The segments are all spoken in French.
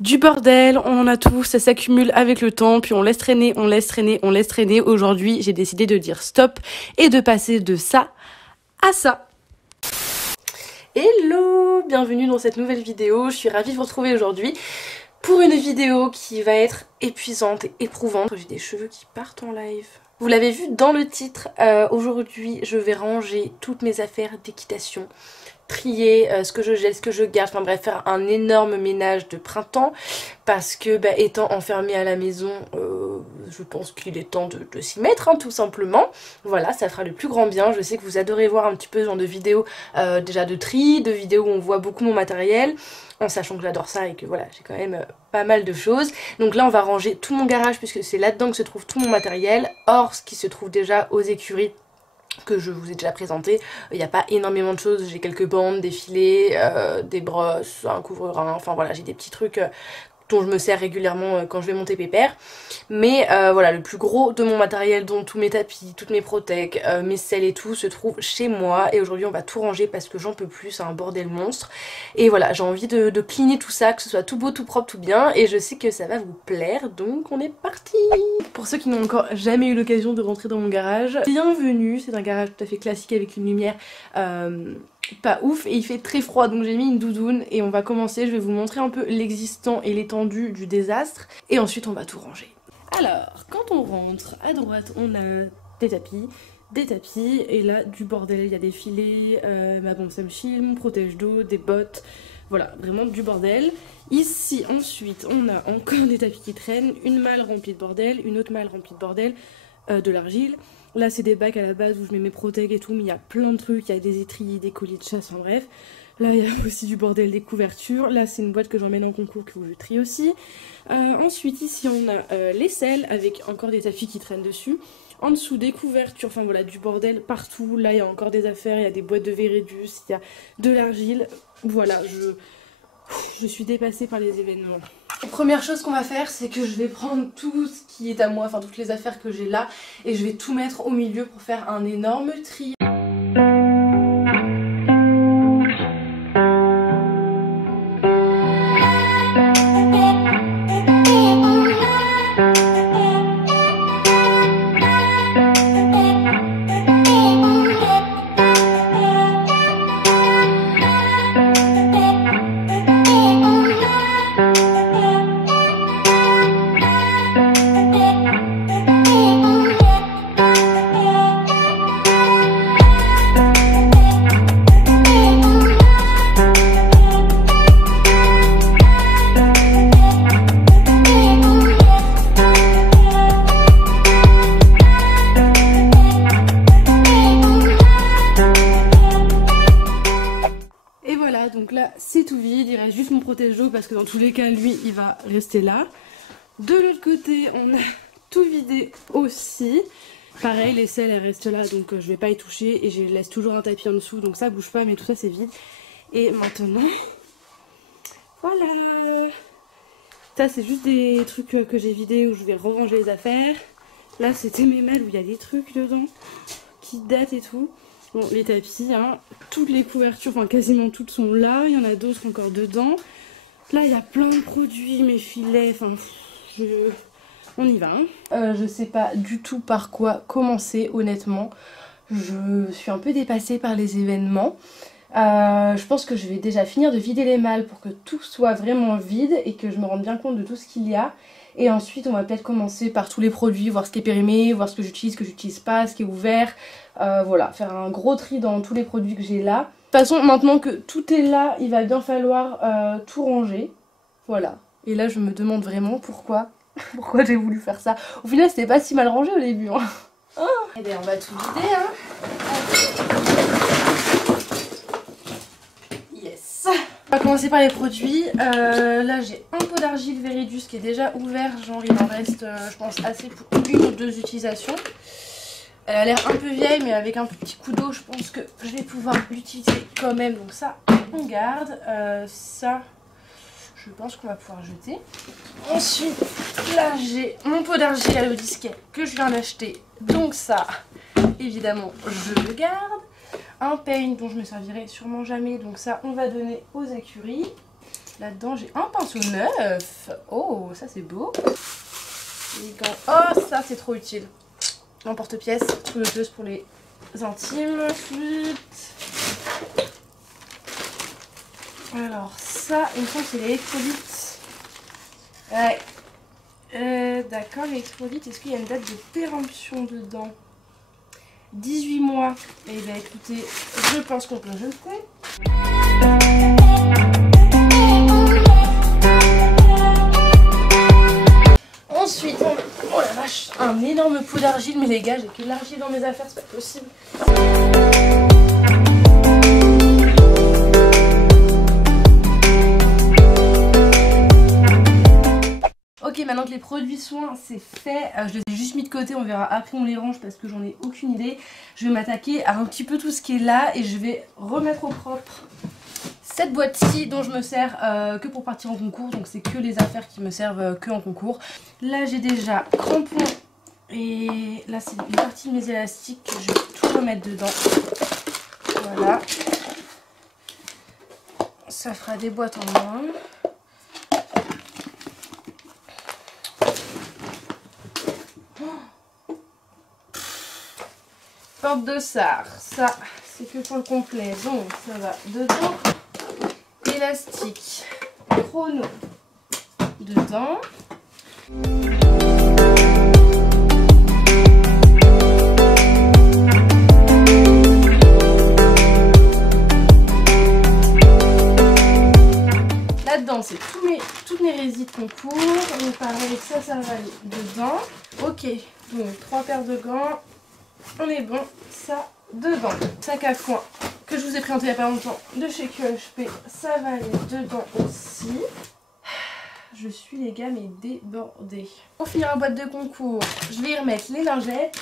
du bordel, on en a tout, ça s'accumule avec le temps, puis on laisse traîner, on laisse traîner, on laisse traîner. Aujourd'hui, j'ai décidé de dire stop et de passer de ça à ça. Hello, bienvenue dans cette nouvelle vidéo, je suis ravie de vous retrouver aujourd'hui pour une vidéo qui va être épuisante et éprouvante. J'ai des cheveux qui partent en live. Vous l'avez vu dans le titre, aujourd'hui je vais ranger toutes mes affaires d'équitation, trier ce que je jette, ce que je garde, enfin bref, faire un énorme ménage de printemps parce que étant enfermée à la maison, je pense qu'il est temps de s'y mettre, hein, tout simplement. Voilà, ça fera le plus grand bien. Je sais que vous adorez voir un petit peu ce genre de vidéos déjà de tri, de vidéos où on voit beaucoup mon matériel, en sachant que j'adore ça et que voilà, j'ai quand même pas mal de choses. Donc là on va ranger tout mon garage puisque c'est là-dedans que se trouve tout mon matériel, or ce qui se trouve déjà aux écuries que je vous ai déjà présenté, il n'y a pas énormément de choses, j'ai quelques bandes, des filets, des brosses, un couvre-rein, enfin voilà, j'ai des petits trucs dont je me sers régulièrement quand je vais monter pépère. Mais voilà, le plus gros de mon matériel, dont tous mes tapis, toutes mes protèques, mes selles et tout, se trouve chez moi. Et aujourd'hui on va tout ranger parce que j'en peux plus, c'est un bordel monstre. Et voilà, j'ai envie de cleaner tout ça, que ce soit tout beau, tout propre, tout bien. Et je sais que ça va vous plaire, donc on est parti. Pour ceux qui n'ont encore jamais eu l'occasion de rentrer dans mon garage, bienvenue, c'est un garage tout à fait classique avec une lumière pas ouf et il fait très froid, donc j'ai mis une doudoune et on va commencer. Je vais vous montrer un peu l'existant et l'étendue du désastre et ensuite on va tout ranger. Alors, quand on rentre, à droite on a des tapis et là du bordel, il y a des filets, ma bombe Samshield, mon protège d'eau, des bottes, voilà, vraiment du bordel. Ici ensuite on a encore des tapis qui traînent, une malle remplie de bordel, une autre malle remplie de bordel, de l'argile. Là c'est des bacs à la base où je mets mes protèges et tout, mais il y a plein de trucs, il y a des étriers, des colliers de chasse, en bref. Là il y a aussi du bordel, des couvertures. Là c'est une boîte que j'emmène en concours que je trie aussi. Ensuite ici on a les selles avec encore des tapis qui traînent dessus. En dessous des couvertures, enfin voilà, du bordel partout. Là il y a encore des affaires, il y a des boîtes de Vérédus, il y a de l'argile. Voilà, je suis dépassée par les événements. La première chose qu'on va faire, c'est que je vais prendre tout ce qui est à moi, enfin toutes les affaires que j'ai là, et je vais tout mettre au milieu pour faire un énorme tri. Donc là c'est tout vide, il reste juste mon protège d'eau parce que dans tous les cas lui il va rester là. De l'autre côté on a tout vidé aussi. Pareil, les selles elles restent là donc je vais pas y toucher et je laisse toujours un tapis en dessous donc ça bouge pas, mais tout ça c'est vide. Et maintenant voilà, ça c'est juste des trucs que j'ai vidés où je vais ranger les affaires. Là c'était mes malles où il y a des trucs dedans qui datent et tout. Bon, les tapis, hein, toutes les couvertures, enfin quasiment toutes sont là, il y en a d'autres encore dedans. Là il y a plein de produits, mes filets, enfin on y va. Hein. Je sais pas du tout par quoi commencer honnêtement. Je suis un peu dépassée par les événements. Je pense que je vais déjà finir de vider les malles pour que tout soit vraiment vide et que je me rende bien compte de tout ce qu'il y a. Et ensuite on va peut-être commencer par tous les produits, voir ce qui est périmé, voir ce que j'utilise pas, ce qui est ouvert. Voilà, faire un gros tri dans tous les produits que j'ai là. De toute façon, maintenant que tout est là, il va bien falloir tout ranger. Voilà. Et là, je me demande vraiment pourquoi j'ai voulu faire ça. Au final, c'était pas si mal rangé au début. Hein. Et bien, on va tout vider. Hein. Yes. On va commencer par les produits. Là, j'ai un pot d'argile Vérédus qui est déjà ouvert. Genre, il en reste, je pense, assez pour une ou deux utilisations. Elle a l'air un peu vieille, mais avec un petit coup d'eau, je pense que je vais pouvoir l'utiliser quand même. Donc ça, on garde. Ça, je pense qu'on va pouvoir jeter. Ensuite, là, j'ai mon pot d'argile à l'eau disquet que je viens d'acheter. Donc ça, évidemment, je le garde. Un peigne dont je me servirai sûrement jamais. Donc ça, on va donner aux écuries. Là-dedans, j'ai un pinceau neuf. Oh, ça c'est beau. Les gants. Oh, ça c'est trop utile. En porte-pièce, trioteuse pour les intimes. Ensuite. Alors, ça, il me semble que c'est l'électrolyte. Ouais. D'accord, l'électrolyte, est-ce qu'il y a une date de péremption dedans? 18 mois. Eh bien, écoutez, je pense qu'on peut jeter. Ensuite, oh la vache, un énorme pot d'argile. Mais les gars, j'ai que de l'argile dans mes affaires, c'est pas possible. Ok, maintenant que les produits soins c'est fait, je les ai juste mis de côté, on verra après on les range parce que j'en ai aucune idée. Je vais m'attaquer à un petit peu tout ce qui est là et je vais remettre au propre cette boîte-ci dont je me sers que pour partir en concours. Donc c'est que les affaires qui me servent que en concours. Là j'ai déjà crampons et là c'est une partie de mes élastiques que je vais tout remettre dedans. Voilà. Ça fera des boîtes en moins. Porte de sard, ça c'est que pour le complet, donc ça va dedans. Élastique, chrono, dedans. Là-dedans c'est toutes mes résis de concours. Donc pareil, ça va aller dedans. Ok, donc 3 paires de gants. On est bon, ça dedans. Sac à foin que je vous ai présenté il n'y a pas longtemps de chez QHP, ça va aller dedans aussi. Je suis les gars mais débordée. Pour finir la boîte de concours, je vais y remettre les lingettes.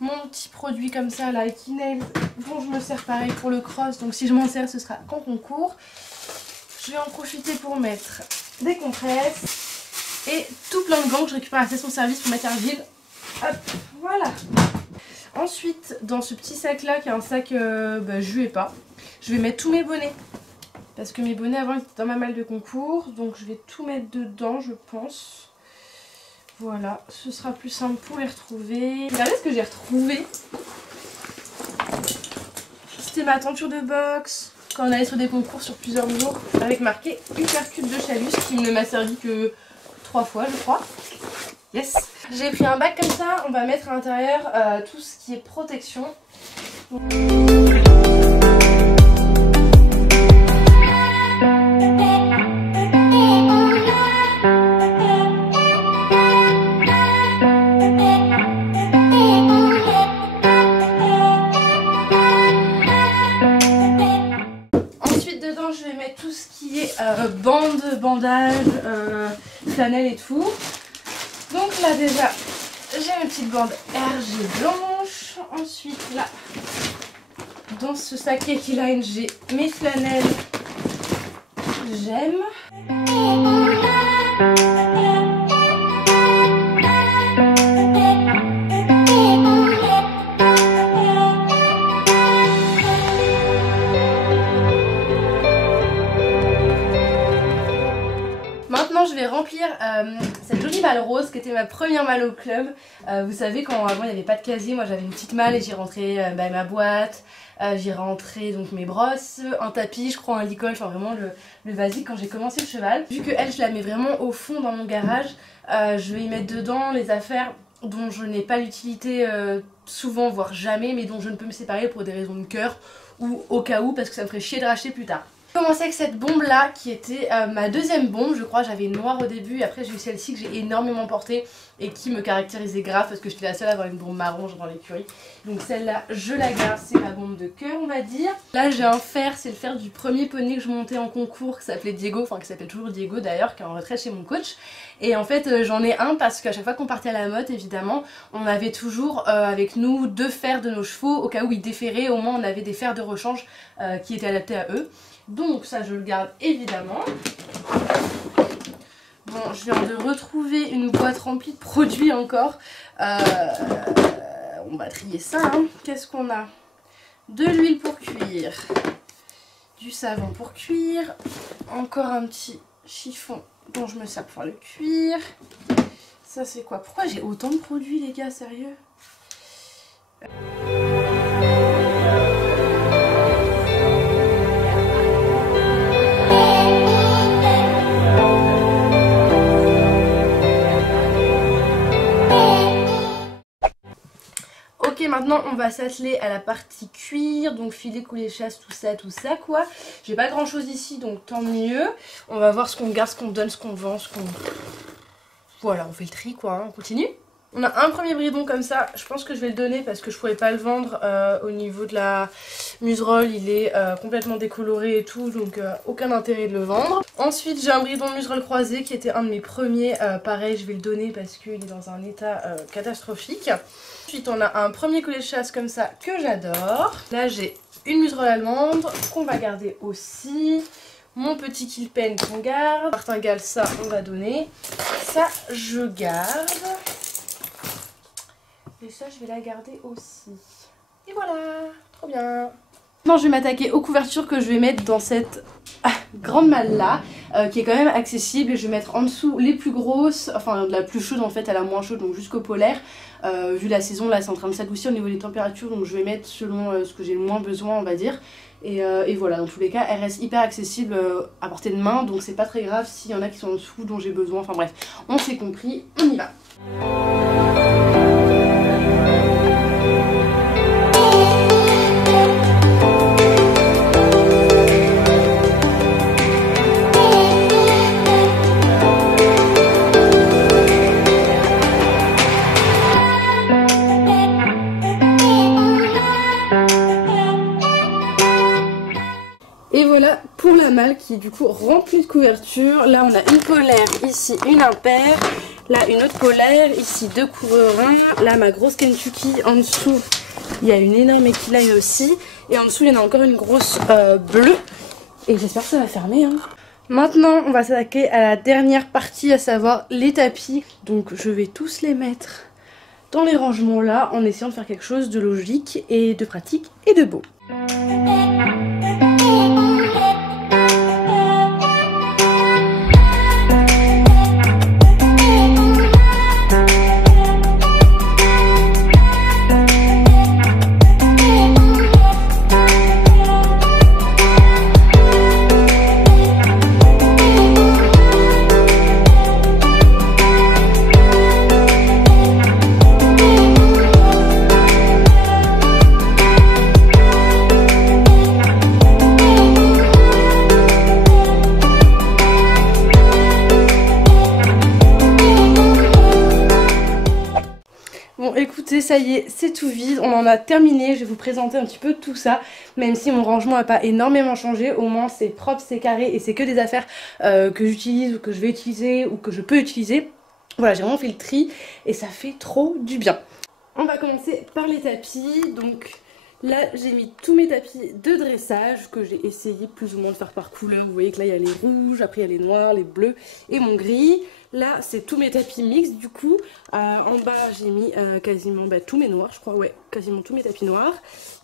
Mon petit produit comme ça là, Equinail, dont je me sers pareil pour le cross. Donc si je m'en sers ce sera qu'en concours. Je vais en profiter pour mettre des compresses et tout plein de gants que je récupère à la station service pour mettre argile. Hop, voilà. Ensuite, dans ce petit sac là, qui est un sac je lui ai pas, je vais mettre tous mes bonnets. Parce que mes bonnets avant étaient dans ma malle de concours. Donc je vais tout mettre dedans, je pense. Voilà, ce sera plus simple pour les retrouver. Regardez ce que j'ai retrouvé. C'était ma tenture de boxe. Quand on allait sur des concours sur plusieurs jours. Avec marqué Hypercute de Chalus, qui ne m'a servi que 3 fois, je crois. Yes. J'ai pris un bac comme ça, on va mettre à l'intérieur tout ce qui est protection. Ensuite dedans je vais mettre tout ce qui est bandage, flanelle et tout. Donc là déjà, j'ai mes petites bandes RG blanches. Ensuite là, dans ce sac Equiline, j'ai mes flanelles j'aime. Maintenant je vais remplir cette jolie malle rose qui était ma première malle au club. Vous savez quand avant il n'y avait pas de casier, moi j'avais une petite malle et j'y rentrais ma boîte, j'y rentrais donc mes brosses, un tapis, je crois un licol, enfin vraiment le basique quand j'ai commencé le cheval. Vu que elle je la mets vraiment au fond dans mon garage, je vais y mettre dedans les affaires dont je n'ai pas l'utilité souvent voire jamais, mais dont je ne peux me séparer pour des raisons de cœur ou au cas où parce que ça me ferait chier de racheter plus tard. J'ai commencé avec cette bombe là qui était ma deuxième bombe, je crois. J'avais une noire au début et après j'ai eu celle-ci que j'ai énormément portée et qui me caractérisait grave parce que j'étais la seule à avoir une bombe marron dans l'écurie. Donc celle-là je la garde, c'est ma bombe de cœur on va dire. Là j'ai un fer, c'est le fer du premier poney que je montais en concours qui s'appelait Diego, enfin qui s'appelle toujours Diego d'ailleurs, qui est en retraite chez mon coach. Et en fait j'en ai un parce qu'à chaque fois qu'on partait à la motte évidemment on avait toujours avec nous 2 fers de nos chevaux au cas où ils déferraient, au moins on avait des fers de rechange qui étaient adaptés à eux. Donc ça je le garde évidemment. Bon, je viens de retrouver une boîte remplie de produits encore. On va trier ça. Hein. Qu'est-ce qu'on a? De l'huile pour cuire, du savon pour cuire, encore un petit chiffon dont je me sers pour faire le cuir. Ça c'est quoi? Pourquoi j'ai autant de produits les gars, sérieux? Ok, maintenant on va s'atteler à la partie cuir, donc filet, couler, chasse, tout ça quoi. J'ai pas grand chose ici donc tant mieux. On va voir ce qu'on garde, ce qu'on donne, ce qu'on vend, ce qu'on... Voilà, on fait le tri quoi, hein. On continue. On a un premier bridon comme ça, je pense que je vais le donner parce que je pourrais pas le vendre au niveau de la muserolle, il est complètement décoloré et tout, donc aucun intérêt de le vendre. Ensuite j'ai un bridon muserolle croisé qui était un de mes premiers, pareil je vais le donner parce qu'il est dans un état catastrophique. Ensuite on a un premier collet de chasse comme ça que j'adore. Là j'ai une muserolle allemande qu'on va garder aussi. Mon petit kill pen qu'on garde. Martingale, ça on va donner. Ça je garde. Et ça je vais la garder aussi. Et voilà, trop bien. Maintenant je vais m'attaquer aux couvertures que je vais mettre dans cette grande malle là, qui est quand même accessible. Et je vais mettre en dessous les plus grosses, enfin de la plus chaude en fait à la moins chaude, donc jusqu'au polaire. Vu la saison là c'est en train de s'adoucir au niveau des températures, donc je vais mettre selon ce que j'ai le moins besoin on va dire. Et voilà, dans tous les cas elle reste hyper accessible à portée de main, donc c'est pas très grave s'il y en a qui sont en dessous dont j'ai besoin. Enfin bref, on s'est compris, on y va. Et voilà pour la malle qui est du coup remplie de couverture. Là on a une polaire, ici une impaire, là une autre polaire, ici deux couvreurs, là ma grosse Kentucky, en dessous il y a une énorme Equiline aussi, et en dessous il y en a encore une grosse bleue, et j'espère que ça va fermer hein. Maintenant on va s'attaquer à la dernière partie, à savoir les tapis. Donc je vais tous les mettre dans les rangements là, en essayant de faire quelque chose de logique et de pratique et de beau. Bon écoutez, ça y est, c'est tout vide, on en a terminé, je vais vous présenter un petit peu tout ça, même si mon rangement n'a pas énormément changé, au moins c'est propre, c'est carré et c'est que des affaires que j'utilise ou que je vais utiliser ou que je peux utiliser. Voilà, j'ai vraiment fait le tri et ça fait trop du bien. On va commencer par les tapis, donc là j'ai mis tous mes tapis de dressage que j'ai essayé plus ou moins de faire par couleur. Vous voyez que là il y a les rouges, après il y a les noirs, les bleus et mon gris. Là c'est tous mes tapis mixtes du coup. En bas j'ai mis quasiment tous mes noirs, je crois, ouais, quasiment tous mes tapis noirs.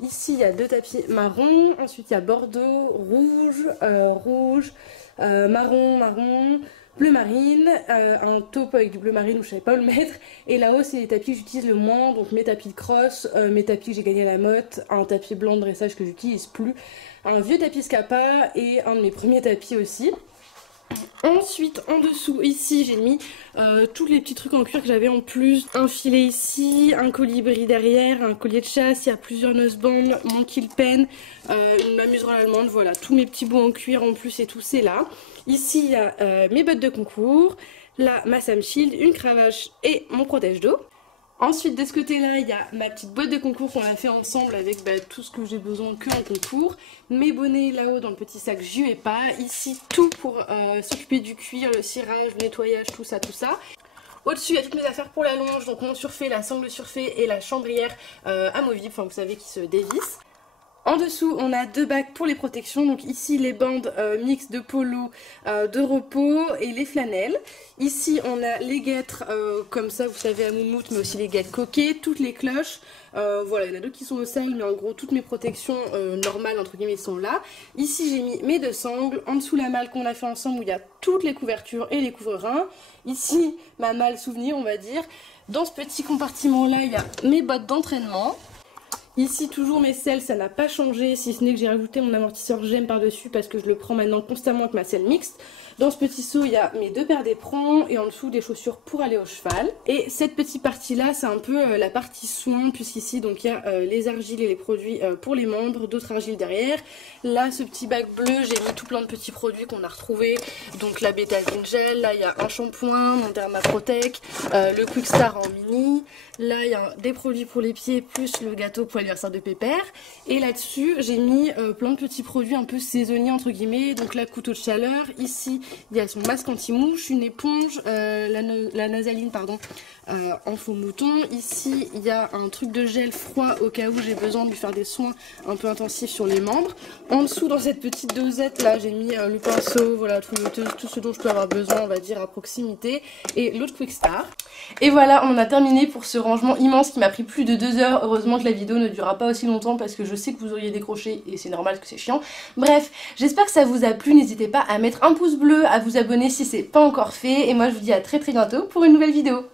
Ici il y a deux tapis marron, ensuite il y a bordeaux, rouge, marron, bleu marine, un taupe avec du bleu marine où je savais pas où le mettre. Et là-haut c'est les tapis que j'utilise le moins, donc mes tapis de crosse, mes tapis que j'ai gagné à la motte, un tapis blanc de dressage que j'utilise plus, un vieux tapis Scapa et un de mes premiers tapis aussi. Ensuite en dessous ici j'ai mis tous les petits trucs en cuir que j'avais en plus, un filet ici, un colibri derrière, un collier de chasse, il y a plusieurs noseband, mon kill pen, ma muserolle allemande, voilà tous mes petits bouts en cuir en plus et tout c'est là. Ici il y a mes bottes de concours, là ma Sam Shield, une cravache et mon protège d'eau. Ensuite de ce côté là il y a ma petite boîte de concours qu'on a fait ensemble avec tout ce que j'ai besoin que en concours. Mes bonnets là-haut dans le petit sac Jus et pas. Ici tout pour s'occuper du cuir, le cirage, le nettoyage, tout ça. Au-dessus il y a toutes mes affaires pour la longe, donc mon surfait, la sangle surfait et la chambrière amovible, enfin vous savez qui se dévisse. En dessous, on a 2 bacs pour les protections. Donc ici, les bandes mixtes de polo, de repos et les flanelles. Ici, on a les guêtres comme ça, vous savez, à moumoute, mais aussi les guêtres coquées, toutes les cloches. Voilà, il y en a d'autres qui sont au sale, mais en gros, toutes mes protections normales, entre guillemets, sont là. Ici, j'ai mis mes 2 sangles. En dessous, la malle qu'on a fait ensemble, où il y a toutes les couvertures et les couvre-reins. Ici, ma malle souvenir, on va dire. Dans ce petit compartiment-là, il y a mes bottes d'entraînement. Ici, toujours mes selles, ça n'a pas changé, si ce n'est que j'ai rajouté mon amortisseur gemme par-dessus parce que je le prends maintenant constamment avec ma selle mixte. Dans ce petit seau, il y a mes 2 paires d'éperons et en dessous des chaussures pour aller au cheval. Et cette petite partie-là, c'est un peu la partie soin, puisqu'ici, donc il y a les argiles et les produits pour les membres, d'autres argiles derrière. Là, ce petit bac bleu, j'ai mis tout plein de petits produits qu'on a retrouvés. Donc la Bétadine gel, là il y a un shampoing, mon Dermaprotec, le Quick Star en mini. Là, il y a des produits pour les pieds, plus le gâteau pour l'anniversaire de Pépère. Et là-dessus, j'ai mis plein de petits produits un peu saisonniers, entre guillemets. Donc là, couteau de chaleur. Ici, il y a son masque anti-mouche, une éponge, la nasaline, pardon, en faux mouton. Ici, il y a un truc de gel froid au cas où j'ai besoin de lui faire des soins un peu intensifs sur les membres. En dessous, dans cette petite dosette, là, j'ai mis le pinceau, voilà, tout ce dont je peux avoir besoin, on va dire, à proximité. Et l'autre Quick Star. Et voilà, on a terminé pour ce rangement immense qui m'a pris plus de 2 heures. Heureusement que la vidéo ne durera pas aussi longtemps parce que je sais que vous auriez décroché et c'est normal parce que c'est chiant. Bref, j'espère que ça vous a plu. N'hésitez pas à mettre un pouce bleu, à vous abonner si c'est pas encore fait. Et moi, je vous dis à très bientôt pour une nouvelle vidéo.